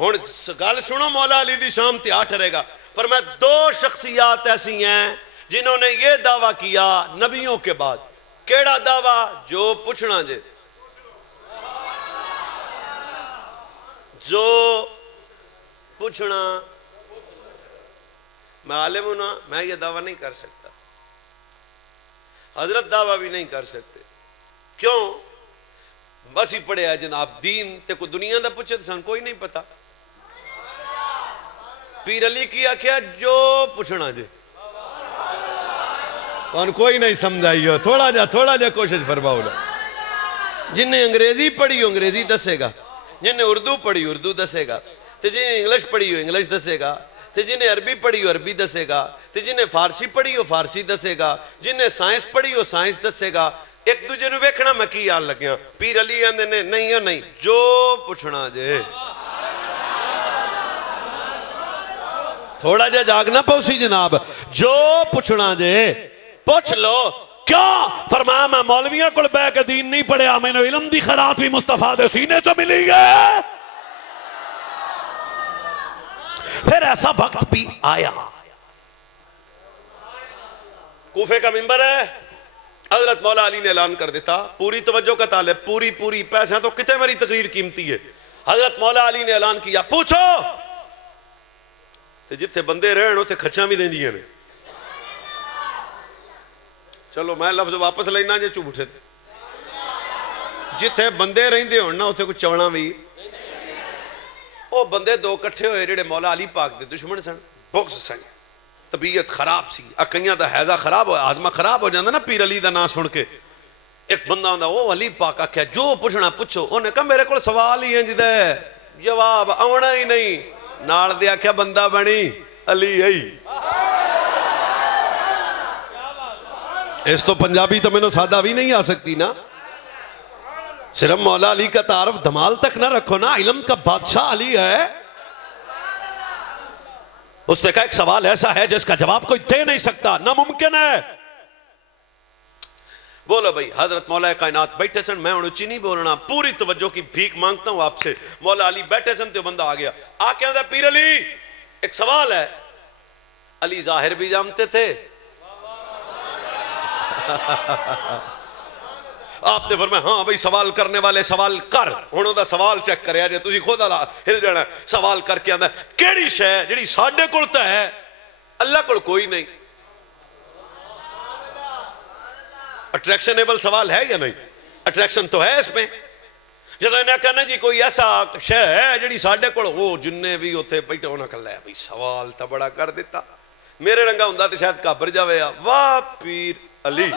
हुण गल सुनो मौला अली दी शाम त्यार ठहरेगा। फरमाया दो शख्सियात ऐसी हैं जिन्होंने ये दावा किया नबियों के बाद। केड़ा दावा? जो पूछना जे, जो पूछना। मैं आलिम हूं ना, मैं ये दावा नहीं कर सकता, हजरत दावा भी नहीं कर सकते। क्यों? बस ही पढ़िया जनाब दीन ते कोई दुनिया का पूछे तो सन कोई नहीं पता। पीर अली की आख्या जो पूछना जे, और कोई नहीं समझाइयो। थोड़ा जा कोशिश फरमाओ ना। जिन्हें अंग्रेजी पढ़ी अंग्रेजी दसेगा, जिन्हें उर्दू पढ़ी उर्दू दसेगा, तो जिन्हें इंग्लिश पढ़ी हो इंग्लिश दसेगा, तो जिन्हें अरबी पढ़ी हो अरबी दसेगा, तो जिन्हें फारसी पढ़ी हो फारसी दसेगा, जिन्हें साइंस पढ़ी हो साइंस दसेगा। एक दूजे नूं वेखना मैं की आन लग्या। पीर अली आंदे ने नहीं हो नहीं, जो पूछना जे। थोड़ा जा जागना पौसी जनाब, जो पूछना जे पूछ लो। क्या फरमाया? मैं मौलवियों को बह के दीन नहीं पढ़िया, मैंने इल्म दी खरात भी मुस्तफा दे सीने चो मिली है। फिर ऐसा वक्त भी आया, कूफे का मिंबर है, हजरत मौला अली ने ऐलान कर देता। पूरी तवज्जो का ताले, पूरी पूरी पैसा तो कितने मेरी तकरीर कीमती है। हजरत मौला अली ने ऐलान किया पूछो। तो जिथे बंदे रहन उथे खच्चा भी रहिंदियां ने। चलो मैं लफ्ज वापस लेना जे झूठे। जिथे बंदे रहिंदे होण ना उथे कोई चवना भी। वो बंदे दो इकट्ठे होए जेडे मौला अली पाक दे दुश्मन सन, बुग़्ज़ सन, तबीयत खराब सी, कईयां दा हैजा खराब हो, आदमा खराब हो जाता ना पीर अली दा नाम सुन के। एक बंदा आंदा वो अली पाक आख्या जो पुछना पुछो। उन्हें कहा मेरे को सवाल ही इंज दे, जवाब आना ही नहीं। नाल दे आख्या बंदा बनी अली आई। इस तो पंजाबी तो मैंने सादा भी नहीं आ सकती ना। सिर्फ मौला अली का तारफ धमाल तक ना रखो ना, इल्म का बादशाह अली है। उसने कहा एक सवाल ऐसा है जिसका जवाब कोई दे नहीं सकता, नामुमकिन है। बोलो भाई। हजरत मौला कायनात बैठे सन, मैं उच्ची नहीं बोलना, पूरी तवज्जो की भीख मांगता हूं आपसे। मौला अली बैठे सन तो बंदा आ गया, आके कहता पीर अली एक सवाल है। अली जाहिर भी जानते थे। आपने फरमाया हाँ भाई सवाल करने वाले सवाल कर। हुण दा सवाल चेक करया जे तुसीं खुद हिल जाना। सवाल करके आंदा केड़ी शै जिहड़ी साडे कोल तां है अल्लाह कोल कोई नहीं। अट्रैक्शनेबल सवाल है या नहीं? अट्रैक्शन तो है इसमें। जब इन्हें कहना जी कोई ऐसा शै है जिहड़ी साडे कोल, वो जिन्ने भी उत्थे बैठे उन्हें कहा लै भाई सवाल तो बड़ा कर दिता। मेरे रंगा हुंदा ते शायद घाबर जावे। वाह पीर अली।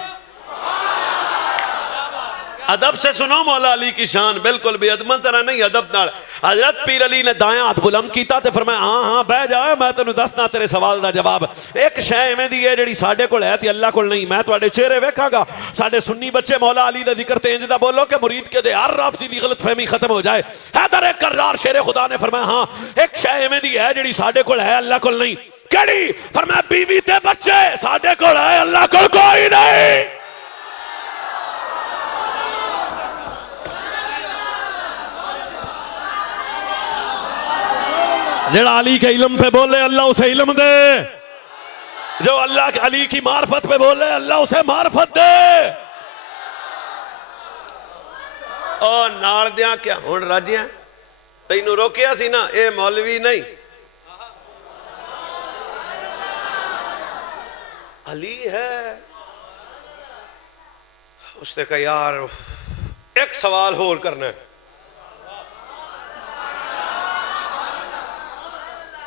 अदब से सुनो मौला अली की शान, बिल्कुल भी अदमन तरह नहीं, अदब नाल। हजरत पीर अली ने दाया हाथ बुलंद किया ते फरमाया हाँ हाँ बह जा, मैं तेनू दसना तेरे सवाल दा जवाब। एक शै इवें दी है जिहड़ी साडे कोल है ते अल्लाह कोल नहीं। मैं तुहाडे चेहरे वेखांगा। साडे सुन्नी बच्चे मौला अली दा जिक्र ते इंज दा बोलो कि मुरीद के दे हर राफसी दी गलतफहमी खत्म हो जाए। हैदर कर्रार शेरे खुदा ने फरमाया हाँ एक शै इवें दी है जिहड़ी साडे कोल है अल्लाह कोल नहीं। केड़ी? फरमाया बीवी ते बच्चे साडे कोल है अल्लाह कोल कोई नहीं। जेड़ा अली के इल्म पे बोले अल्लाह उसे इल्म दे, जो अल्लाह के अली की मार्फत पे बोले अल्लाह उसे मार्फत दे। और नाल दिया क्या हुण राजिया तैनू रोकिया सी ना, ये मौलवी नहीं अली है। उसने कहा यार एक सवाल होर करना है।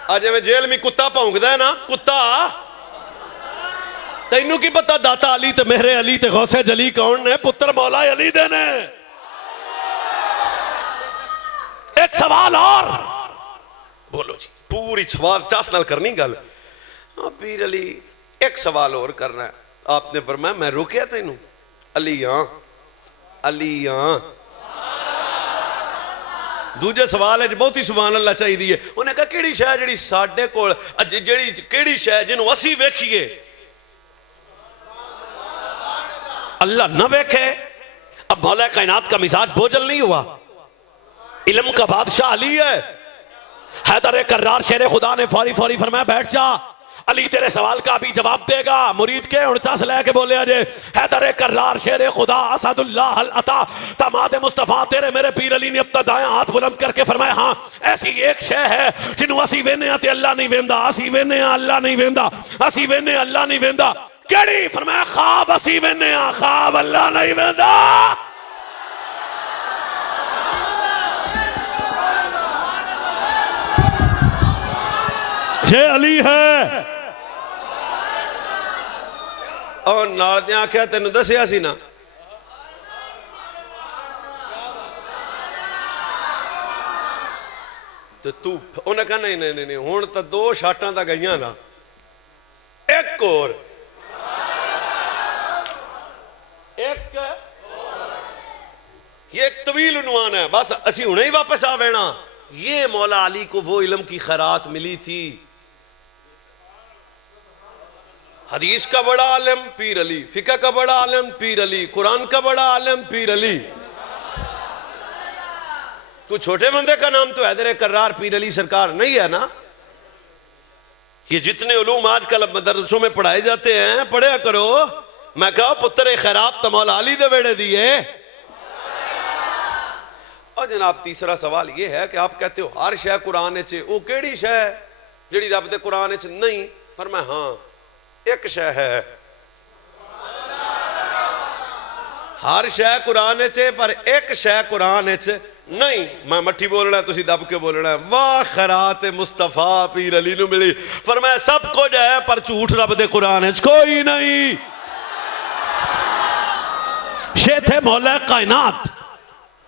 आज में जेल में कुत्ता भौंकदा है ना, कुत्ता तैनू की पता दाता अली ते मेहरे अली ते गौसे जली कौन ने? पुत्र मौला अली दे ने। एक सवाल और बोलो जी, पूरी सवाल चास नाल करनी गल। पीर अली एक सवाल और करना है। आपने फरमाया मैं रोकिया तैनू? अली हाँ अली हाँ। दूजे सवाल है बहुत ही सुभान अल्लाह चाहिए। उन्हें कहा केड़ी शै जिहड़ी साडे कोल जिहड़ी केड़ी शै जिन्हों असी वेखीए अल्लाह न वेखे? अब मौला कायनात का मिजाज बोझल नहीं हुआ। इल्म का बादशाह अली है। हैदर कर्रार शेर खुदा ने फौरी फौरी फरमाया बैठ जा, अली तेरे सवाल का भी जवाब देगा। मुरीद के उड़ता से लेके बोले अजय हैदर कर्रार शेर खुदा असदुल्लाह अल अता तमाद मुस्तफा तेरे मेरे पीर अली ने अपना दायां हाथ बुलंद करके फरमाया हाँ ऐसी एक शय है जिन्हों असी वेने ते अल्लाह नहीं वेंदा, असी वेने अल्लाह नहीं वेंदा, असी वेने अल्लाह नहीं वेंदा। केड़ी? फरमाया ख्वाब असी वेने ख्वाब अल्लाह नहीं वेंदा। ये अली है। और नाल दे आख्या तेन दसिया सी ना तो तू उन्हें कहा नहीं नहीं नहीं हुण तो 2 शाटां तां गईयां ना, एक और एक ये एक तवील उन्वान है, बस असी हुणे ही वापस आ बैना। ये मौला अली को वो इल्म की खैरात मिली थी। हदीस का बड़ा आलम पीर अली, फिक़ह का बड़ा आलम पीर अली, कुरान का बड़ा आलम पीर अली। तू छोटे बंदे का नाम तो हैदर कर्रार पीर अली सरकार नहीं है ना। ये जितने उलूम आजकल मदरसों में पढ़ाए जाते हैं पढ़या करो। मैं कहा पुत्र खैरात तो मौला अली दे वेड़े दिए। और जनाब तीसरा सवाल ये है कि आप कहते हो हर शय कुरान च, वो केड़ी शय जिहड़ी रब दे कुरान च नहीं? पर मैं हाँ एक शय है, हर शय कुरान च पर एक शय कुरान च नहीं। मैं मट्ठी बोलना तुसी दब के बोलना। वाह खैरात मुस्तफा पीर अली नूं मिली। फरमाया सब कुछ है पर झूठ रब दे कुरान च कोई नहीं। शेर थे मौला कायनात,